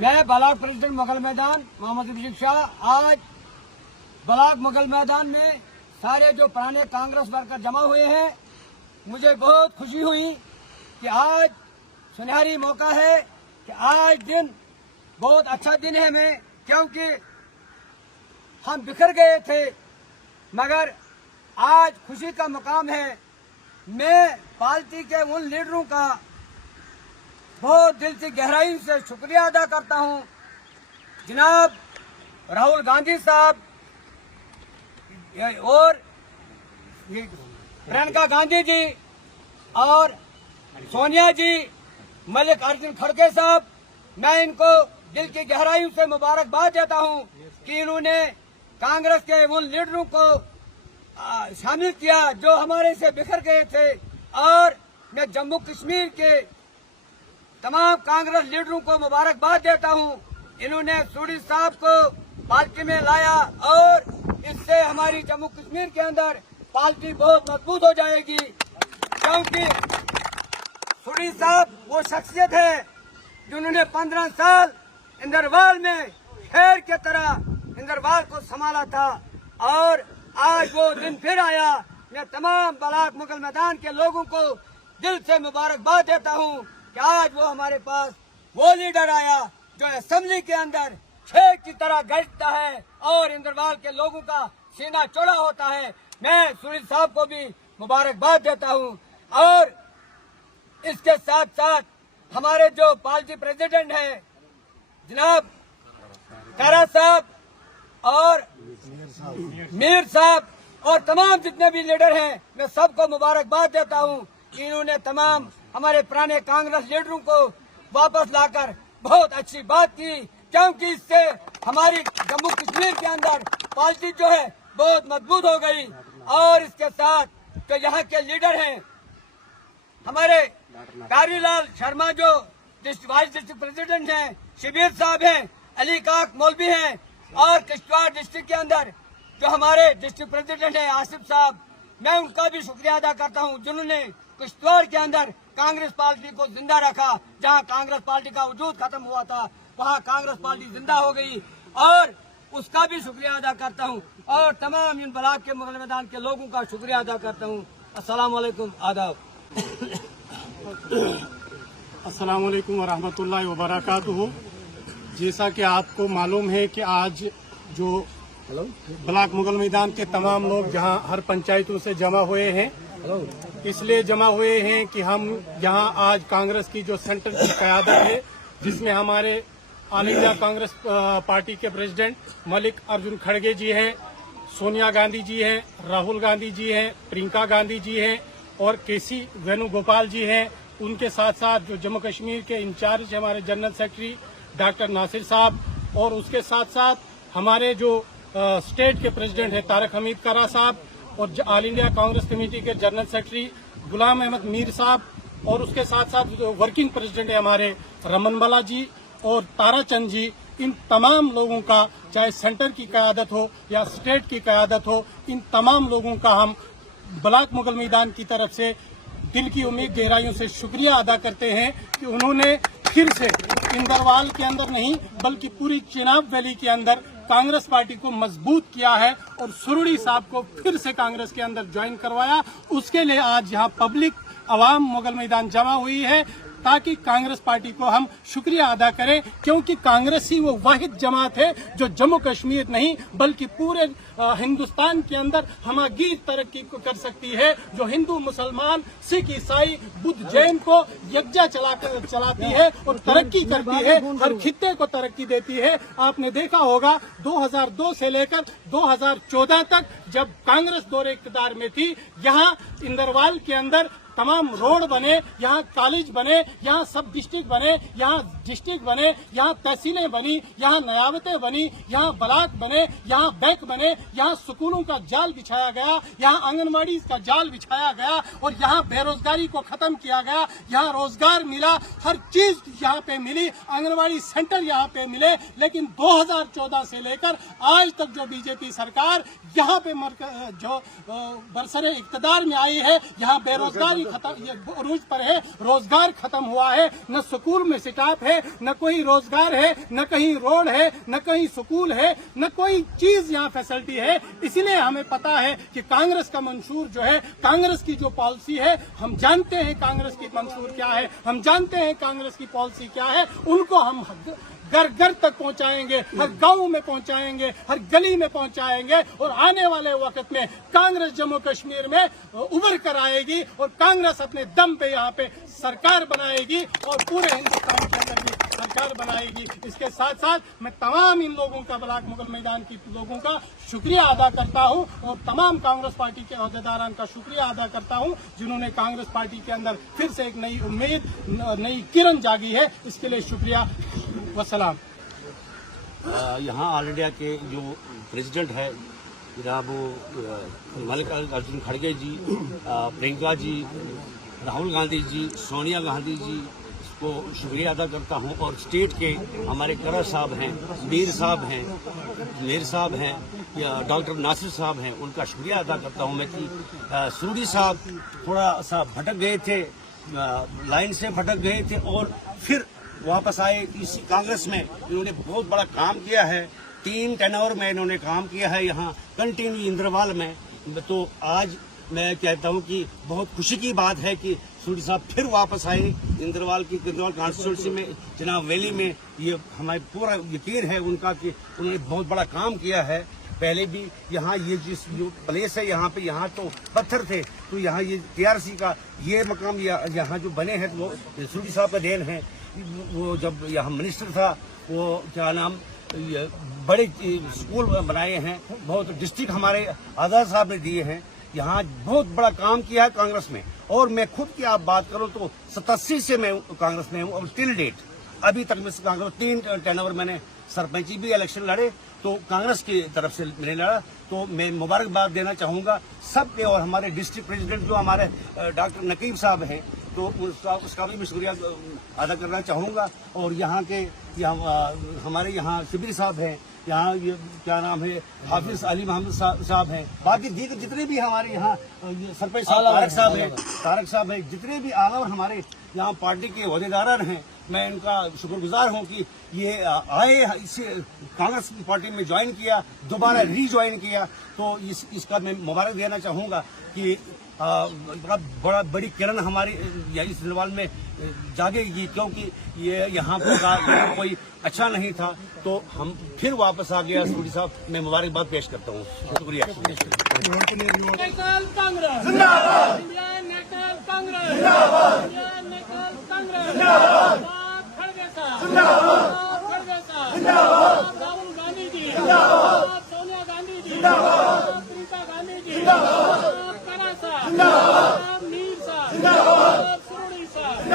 मैं block president Mughal मैदान मोहम्मद रफीक शाह आज ब्लॉक मुगल मैदान में सारे जो पुराने कांग्रेस वर्कर जमा हुए हैं, मुझे बहुत खुशी हुई कि आज सुनहरी मौका है कि आज दिन बहुत अच्छा दिन है हमें, क्योंकि हम बिखर गए थे मगर आज खुशी का मुकाम है। मैं पार्टी के उन लीडरों का बहुत दिल से गहराई से शुक्रिया अदा करता हूं, जनाब राहुल गांधी साहब और प्रियंका गांधी जी और सोनिया जी, मल्लिकार्जुन खड़गे साहब, मैं इनको दिल की गहराई से मुबारकबाद देता हूं कि इन्होंने कांग्रेस के उन लीडरों को शामिल किया जो हमारे से बिखर गए थे। और मैं जम्मू कश्मीर के तमाम कांग्रेस लीडरों को मुबारकबाद देता हूं, इन्होंने सूरी साहब को पार्टी में लाया और इससे हमारी जम्मू कश्मीर के अंदर पार्टी बहुत मजबूत हो जाएगी, क्योंकि सूरी साहब वो शख्सियत है जिन्होंने 15 साल इंदरवाल में शेर की तरह इंदरवाल को संभाला था और आज वो दिन फिर आया। मैं तमाम ब्लॉक मुगल मैदान के लोगों को दिल से मुबारकबाद देता हूं कि आज वो हमारे पास वो लीडर आया जो असेंबली के अंदर शेर की तरह गरजता है और इंदरवाल के लोगों का सीना चौड़ा होता है। मैं सुनील साहब को भी मुबारकबाद देता हूं और इसके साथ साथ हमारे जो पार्टी प्रेसिडेंट हैं जनाब तारा साहब और मीर साहब और तमाम जितने भी लीडर हैं, मैं सबको मुबारकबाद देता हूं कि इन्होंने तमाम हमारे पुराने कांग्रेस लीडरों को वापस लाकर बहुत अच्छी बात की, क्योंकि इससे हमारी जम्मू कश्मीर के अंदर पार्टी जो है बहुत मजबूत हो गई। और इसके साथ जो यहाँ के लीडर हैं हमारे कारीलाल शर्मा जो वाइस डिस्ट्रिक्ट प्रेसिडेंट हैं, शिबीर साहब हैं, अली काक मौलवी हैं और किश्तवाड़ डिस्ट्रिक्ट के अंदर जो हमारे डिस्ट्रिक्ट प्रेसिडेंट हैं आसिफ साहब, मैं उनका भी शुक्रिया अदा करता हूं जिन्होंने किश्तवाड़ के अंदर कांग्रेस पार्टी को जिंदा रखा। जहां कांग्रेस पार्टी का वजूद खत्म हुआ था वहां कांग्रेस पार्टी जिंदा हो गई और उसका भी शुक्रिया अदा करता हूं और तमाम इन ब्लॉक के मुगल मैदान के लोगों का शुक्रिया अदा करता हूं। अस्सलाम वालेकुम, आदाब। अस्सलाम वालेकुम वरहमतुल्लाहि वबरकातुहू। जैसा कि आपको मालूम है कि आज जो ब्लॉक मुगल मैदान के तमाम लोग जहां हर पंचायतों से जमा हुए हैं, इसलिए जमा हुए हैं कि हम यहाँ आज कांग्रेस की जो सेंटर की क़यादत है, जिसमें हमारे ऑल इंडिया कांग्रेस पार्टी के प्रेसिडेंट मल्लिकार्जुन खड़गे जी हैं, सोनिया गांधी जी हैं, राहुल गांधी जी हैं, प्रियंका गांधी जी हैं और केसी वेणुगोपाल जी हैं। उनके साथ साथ जो जम्मू कश्मीर के इंचार्ज हमारे जनरल सेक्रेटरी डॉक्टर नासिर साहब और उसके साथ साथ हमारे जो स्टेट के प्रेसिडेंट हैं तारक हमीद करा साहब और ऑल इंडिया कांग्रेस कमेटी के जनरल सेक्रेटरी गुलाम अहमद मीर साहब और उसके साथ साथ जो वर्किंग प्रेसिडेंट है हमारे रमन बाला जी और ताराचंद जी, इन तमाम लोगों का चाहे सेंटर की क़यादत हो या स्टेट की क़यादत हो, इन तमाम लोगों का हम ब्लॉक मुगल मैदान की तरफ से दिल की उम्मीद गहराइयों से शुक्रिया अदा करते हैं कि उन्होंने फिर से इंदरवाल के अंदर नहीं बल्कि पूरी चिनाब वैली के अंदर कांग्रेस पार्टी को मजबूत किया है और सुरुड़ी साहब को फिर से कांग्रेस के अंदर ज्वाइन करवाया। उसके लिए आज यहाँ पब्लिक अवाम मुगल मैदान जमा हुई है ताकि कांग्रेस पार्टी को हम शुक्रिया अदा करें, क्योंकि कांग्रेस ही वो वाहिद जमात है जो जम्मू कश्मीर नहीं बल्कि पूरे हिंदुस्तान के अंदर हमागीर तरक्की को कर सकती है, जो हिंदू मुसलमान सिख ईसाई बुद्ध जैन को यकजा चलाती है और तरक्की करती है, हर खित्ते को तरक्की देती है। आपने देखा होगा 2002 से लेकर 2014 तक जब कांग्रेस दौरे इक़्तिदार में थी, यहाँ इंदरवाल के अंदर तमाम रोड बने, यहाँ कॉलेज बने, यहाँ सब डिस्ट्रिक्ट बने, यहाँ डिस्ट्रिक्ट बने, यहाँ तहसीलें बनी, यहाँ नयावतें बनी, यहाँ ब्लॉक बने, यहाँ बैंक बने, यहाँ स्कूलों का जाल बिछाया गया, यहाँ आंगनबाड़ी का जाल बिछाया गया और यहाँ बेरोजगारी को खत्म किया गया। यहाँ रोजगार मिला, हर चीज यहाँ पे मिली, आंगनबाड़ी सेंटर यहाँ पे मिले। लेकिन 2014 से लेकर आज तक जो बीजेपी सरकार यहाँ पे जो बरसरे इक़्तिदार में आई है, यहाँ बेरोजगारी खत्म अरूज पर है, रोजगार खत्म हुआ है, न स्कूल में स्टाफ है, न कोई रोजगार है, न कहीं रोड है, न कहीं स्कूल है, न कोई चीज यहाँ फैसिलिटी है। इसलिए हमें पता है कि कांग्रेस का मंशूर जो है, कांग्रेस की जो पॉलिसी है, हम जानते हैं कांग्रेस की मंशूर क्या है, हम जानते हैं कांग्रेस की पॉलिसी क्या है। उनको हम घर घर तक पहुंचाएंगे, हर गांव में पहुंचाएंगे, हर गली में पहुंचाएंगे और आने वाले वक्त में कांग्रेस जम्मू कश्मीर में उभर कर आएगी और कांग्रेस अपने दम पे यहाँ पे सरकार बनाएगी और पूरे हिंदुस्तान के अंदर भी सरकार बनाएगी। इसके साथ साथ मैं तमाम इन लोगों का, ब्लॉक मुगल मैदान के लोगों का शुक्रिया अदा करता हूं और तमाम कांग्रेस पार्टी के अहदेदारान का शुक्रिया अदा करता हूं जिन्होंने कांग्रेस पार्टी के अंदर फिर से एक नई उम्मीद, नई किरण जागी है। इसके लिए शुक्रिया, वसलाम। यहाँ ऑल इंडिया के जो प्रेसिडेंट है जनाब मल्लिकार्जुन खड़गे जी, प्रियंका जी, राहुल गांधी जी, सोनिया गांधी जी को शुक्रिया अदा करता हूँ और स्टेट के हमारे करा साहब हैं, मीर साहब हैं, डॉक्टर नासिर साहब हैं, उनका शुक्रिया अदा करता हूँ मैं कि सूरी साहब थोड़ा सा भटक गए थे, लाइन से भटक गए थे और फिर वापस आए इसी कांग्रेस में। इन्होंने बहुत बड़ा काम किया है, 3 टेनोर में इन्होंने काम किया है यहाँ कंटिन्यू इंद्रवाल में। तो आज मैं कहता हूँ कि बहुत खुशी की बात है कि सूरी साहब फिर वापस आए इंद्रवाल कॉन्स्टिट्यूंसी में, जनाब वैली में। ये हमारे पूरा यकीन है उनका कि उन्होंने बहुत बड़ा काम किया है। पहले भी यहाँ ये जिस जो प्लेस है यहाँ पे, यहाँ तो पत्थर थे, तो यहाँ ये TRC का ये मकाम यहाँ जो बने हैं वो सूरी साहब का देन है। वो जब यहाँ मिनिस्टर था, वो क्या नाम, बड़े स्कूल बनाए हैं, बहुत डिस्ट्रिक्ट हमारे आजाद साहब ने दिए हैं। यहाँ बहुत बड़ा काम किया है कांग्रेस में। और मैं खुद की आप बात करूं तो 87 से मैं कांग्रेस में हूँ और टिल डेट अभी तक मैं कांग्रेस 3 टेनोवर मैंने सरपंची भी इलेक्शन लड़े तो कांग्रेस की तरफ से मैंने लड़ा। तो मैं मुबारकबाद देना चाहूंगा सब पे और हमारे डिस्ट्रिक्ट प्रेसिडेंट जो हमारे डॉक्टर नकीब साहब हैं, तो उसका भी मैं शुक्रिया अदा करना चाहूँगा। और यहाँ के हमारे यहाँ शिबिर साहब हैं, यहाँ ये क्या नाम है, हाफिज अली मोहम्मद साहब हैं, बाकी दीगर जितने भी हमारे यहाँ सरपंच साहब तारक साहब हैं, जितने भी आला हमारे यहाँ पार्टी के अहदेदार हैं, मैं इनका शुक्रगुजार हूँ कि ये आए, इसे कांग्रेस पार्टी में ज्वाइन किया, दोबारा रीज्वाइन किया। तो इसका मैं मुबारक देना चाहूँगा कि बड़ी किरण हमारी इस सवाल में जागेगी, क्योंकि ये यहाँ पर कोई अच्छा नहीं था तो हम फिर वापस आ गया। सूरी साहब, मैं मुबारकबाद पेश करता हूँ। शुक्रिया। राहुल गांधी जी, सोनिया गांधी जी, प्रियंका गांधी जी, करा साहब, मीर साहब, सुरूरी साहब,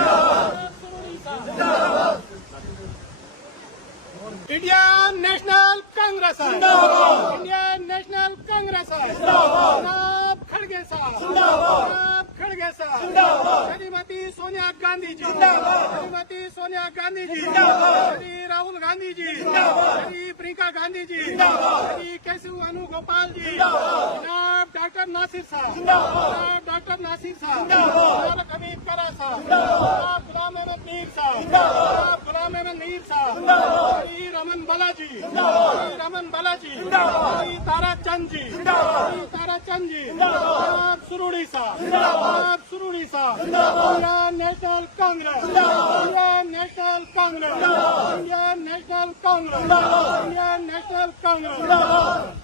Indian national Congress, Indian national Congress, जनाब खड़गे साहब, श्रीमती सोनिया गांधी जी, श्रीमती सोनिया गांधी जी, श्री राहुल गांधी जी, श्री प्रियंका गांधी जी, श्री केशव अनुगोपाल जी, जनाब डॉक्टर नासिर साहब, जनाब डॉक्टर नासिर साहब, जनाब हमीद करा साहब, जनाब गुलाम अहमद मीर साहब, जनाब गुलाम अहमद मीर साहब, श्री रमन बालाजी, श्री रमन बालाजी, श्री ताराचंद जी, श्री ताराचंद जी, जनाब सुरूरी साहब, सुरूरी साहब, Indian national Congress, Indian national Congress, Indian national Congress, Indian national Congress.